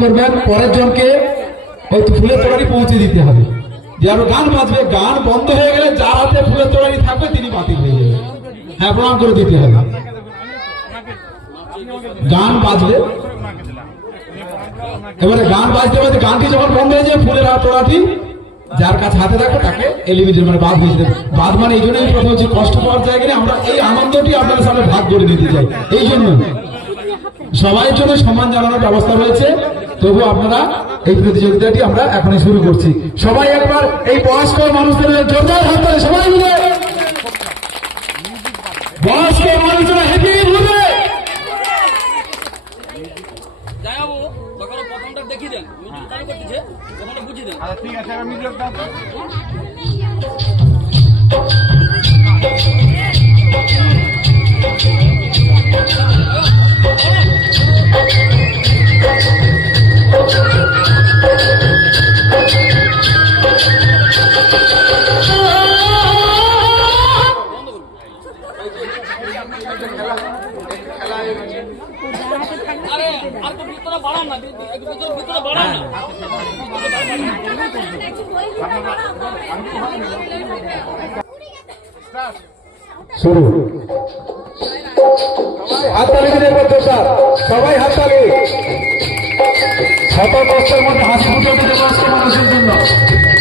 করবেন, পরের জনকে ওই ফুলের তোড়াটি পৌঁছে দিতে হবে। যে আরো গান বাজবে, গান বন্ধ হয়ে গেলে যার হাতে ফুলের তোড়াটি থাকবে তিনি বাতিল হয়ে যাবেন। হ্যাঁ, প্রণাম করে দিতে হবে। গান বাজলে এবারে গান বাজতে বাজতে গানটি যখন বন্ধ হয়ে যায় ফুলের তোড়াটি যার কাছে হাতে থাকবে তাকে এলিমিনেট মানে বাদ হয়ে যাবে। বাদ মানে এই জন্যই কথা হচ্ছে কষ্ট পাওয়ার জায়গায় আমরা এই আনন্দটি আপনাদের সামনে ভাগ করে নিতে চাই। এই জন্য সবাইয়ের জন্য সম্মান জানানোর ব্যবস্থা রয়েছে, তবু আপনারা এই প্রতিযোগিতাটি আমরা এখনই শুরু করছি। সবাই একবার এই বয়স্ক মানুষদের জোরদার হাত তালি, সবাই মিলে বয়স্ক মানুষরা হেঁটে ঘুরবে। দেখি দেন বুঝি দেন। ঠিক আছে, আমি শুরু। হাততালি দিলে স্যার, সবাই হাততালি। শত কষ্টের মধ্যে হাসি ফুটে উঠেছে কষ্ট মানুষের জন্য,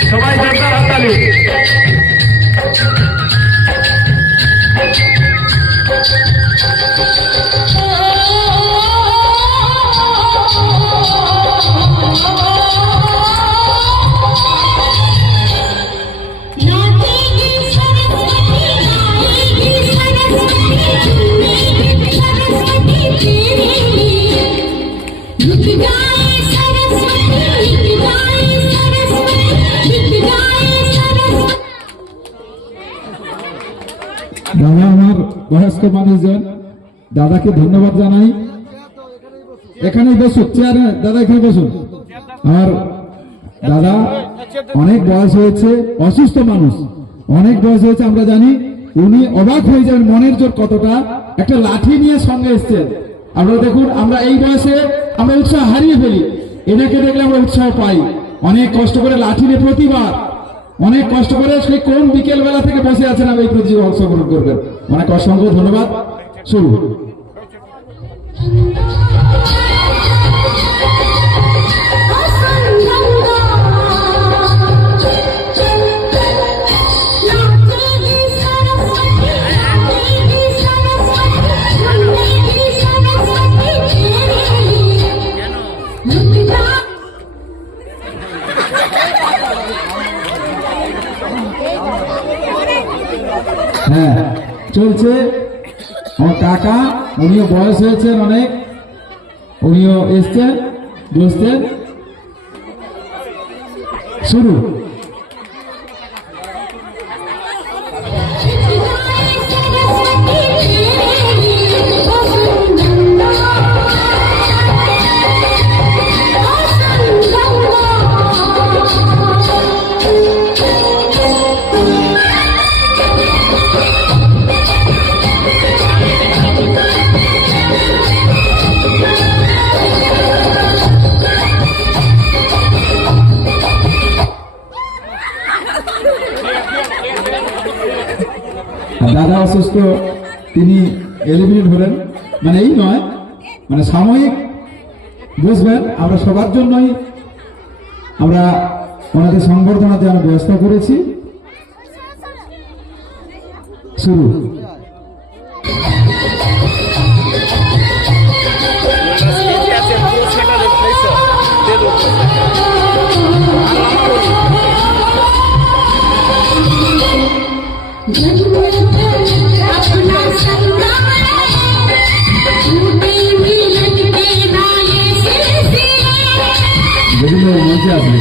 সবাই জোরদার হাততালি। দাদা, আমার বয়স্ক মানুষজন দাদাকে ধন্যবাদ জানাই। এখানে বসুন, চেয়ারে দাদা এখানে বসুন। আর দাদা অনেক বয়স হয়েছে, অসুস্থ মানুষ, অনেক বয়স হয়েছে আমরা জানি। উনি অবাক হয়ে যাবেন মনের জোর কতটা, একটা লাঠি নিয়ে সঙ্গে এসছেন। আপনারা দেখুন, আমরা এই বয়সে আমরা উৎসাহ হারিয়ে ফেলি, এনাকে দেখলে আমরা উৎসাহ পাই। অনেক কষ্ট করে লাঠি নিয়ে প্রতিবার অনেক কষ্ট করে সেই কোন বিকেল বেলা থেকে বসে আছেন আমি এই প্রতিযোগিতায় অংশগ্রহণ করবেন। অনেক অসংখ্য ধন্যবাদ। শুরু। হ্যাঁ, চলছে। আমার কাকা, উনিও বয়স হয়েছেন অনেক, উনিও এসছেন, বসছেন। শুরু। দাদা অসুস্থ, তিনি এলিমিনেট হলেন, মানে এই নয়, মানে সাময়িক বুঝবেন। আমরা সবার জন্যই আমরা ওনাদের সংবর্ধনা দেওয়ার ব্যবস্থা করেছি। শুরু। বিভিন্ন মঞ্চে আসবে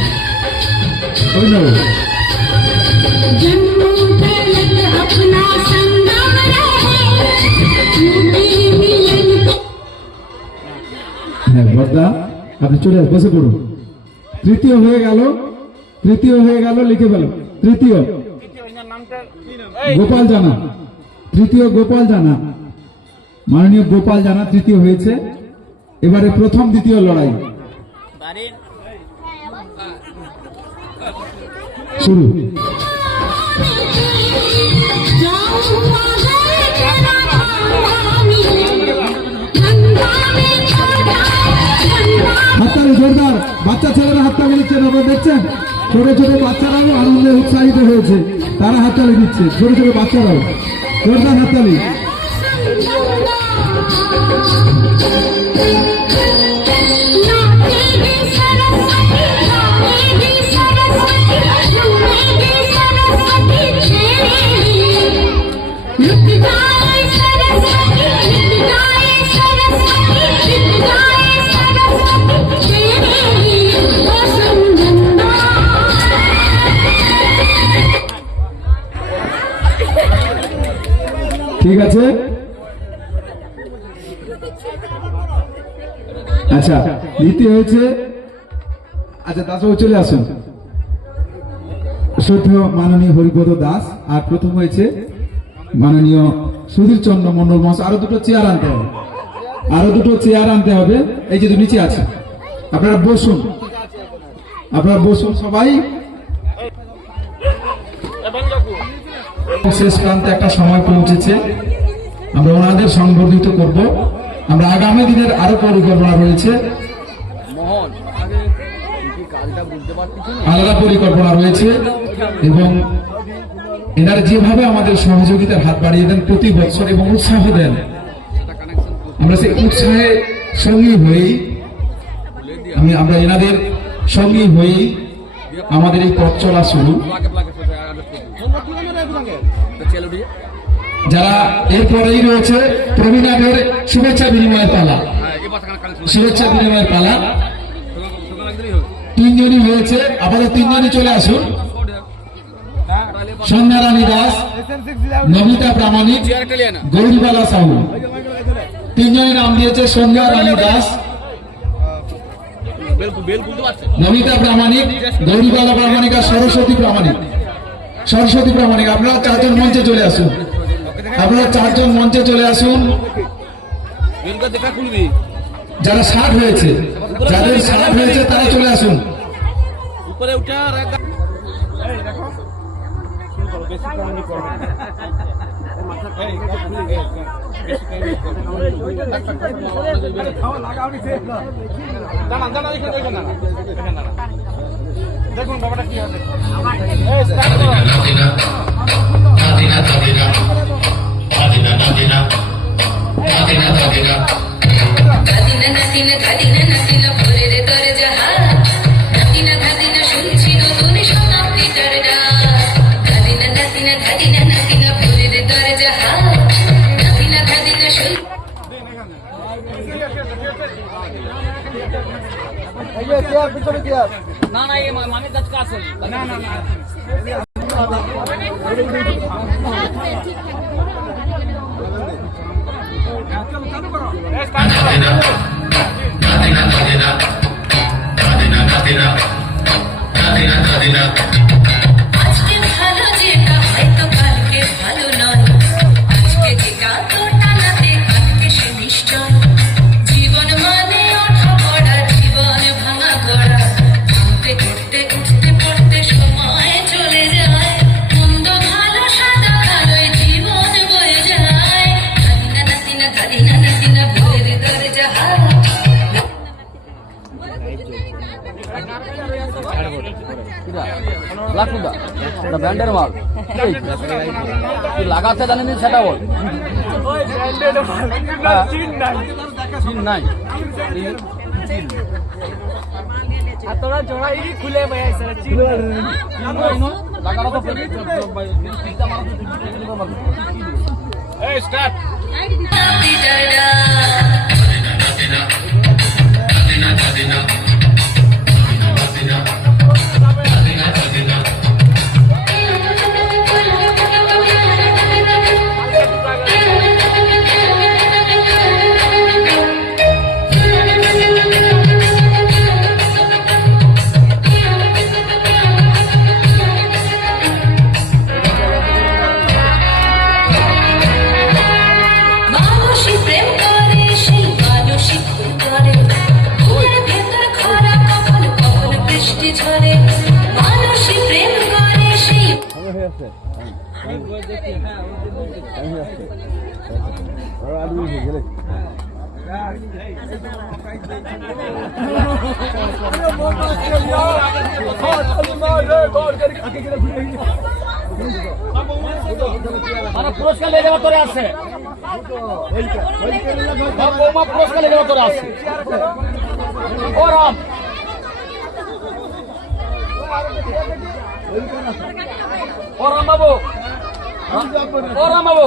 বদ্দা, আপনি চলে আস, বসে পড়ুন। তৃতীয় হয়ে গেল, লিখে ফেল। তৃতীয় গোপাল জানা, তৃতীয় গোপাল জানা, মাননীয় গোপাল জানা তৃতীয় হয়েছে। এবারে প্রথম দ্বিতীয় লড়াই। কারেন্ট শুরু। হাততালি জোরদার, বাচ্চা ছেলেরা হাততালি দিচ্ছেন, আপনারা দেখছেন ছোট ছোট বাচ্চারাও আনন্দে উৎসাহিত হয়েছে, তারা হাততালি দিচ্ছে, ছোট ছোট বাচ্চারাও জোরদার হাততালি। ঠিক আছে, আচ্ছা দ্বিতীয় হয়েছে, আচ্ছা দাসবাবু চলে আসুন, শ্রদ্ধেয় মাননীয় হরিপদ দাস, আর প্রথম হয়েছে মাননীয় সুধীর চন্দ্র মন্ডল মহাশয়। আরো দুটো চেয়ার আনতে হবে, আরো দুটো চেয়ার আনতে হবে, এই যে নিচে আছে, আপনারা বসুন, আপনারা বসুন সবাই। শেষ প্রান্তে একটা সময় পৌঁছেছে, আমরা ওনাদের সংবর্ধিত করব। আমরা আগামী দিনের আরো পরিকল্পনা রয়েছে, আলাদা পরিকল্পনা রয়েছে, এবং এনারা যেভাবে আমাদের সহযোগিতার হাত বাড়িয়ে দেন প্রতি বছর এবং উৎসাহ দেন, আমরা সেই উৎসাহে সঙ্গী হয়েই আমরা এনাদের সঙ্গী হয়েই আমাদের এই পথ চলা শুরু। যারা এরপরেই রয়েছে প্রবীণাদের শুভেচ্ছা বিনিময়ের পালা, শুভেচ্ছা বিনিময়ের পালা তিনজনই হয়েছে, আপাতত তিনজনই চলে আসুন। সন্ধ্যা রানী দাস, নমিতা প্রামাণিক, গৌরীবালা সাহু, তিনজনের নাম দিয়েছে সন্ধ্যা রানী দাস, নমিতা প্রামাণিক, গৌরীবালা প্রামাণিক আর সরস্বতী প্রামাণিক। সরস্বতী প্রামাণিক, আপনারা চারজন মঞ্চে চলে আসুন, আপনারা চারজন মঞ্চে চলে আসুন। যারা 60 হয়েছে, যাদের 60 হয়েছে তারা চলে আসুন। উপরে উঠা দেখুন ব্যাপারটা কি হবে। না না এই মানের কাজ আছে না না না আজকে ভালো যেটা হয়তো কালকে ভালো নয়, আজকে যেটা তোটা নাতে কালকে সে নিশ্চয়। জীবন মানে ওঠা পড়া, জীবন ভাঙা গড়া, ভাঙতে করতে উঠতে পড়তে সময় চলে যায়। মন্দ ভালো সাদা কালোয় জীবন বয়ে যায়। ধাদিনা নাতিনা ভোরের দরজা ব্র্যান্ডের মাল লাগাতে জানেনি সেটা বল, চিন নাই তোরা জোড়াই খুলে লাগানো তো স্টার্ট মানুষই প্রেম করে, সেই মানুষই খুন করে। মানে পুরস্কার লেগে যাওয়ার তোরে আছে বৌমা পুরস্কার লেগে যাওয়ার তোরে আছে ও রাম ও রাম বাবু ও রাম বাবু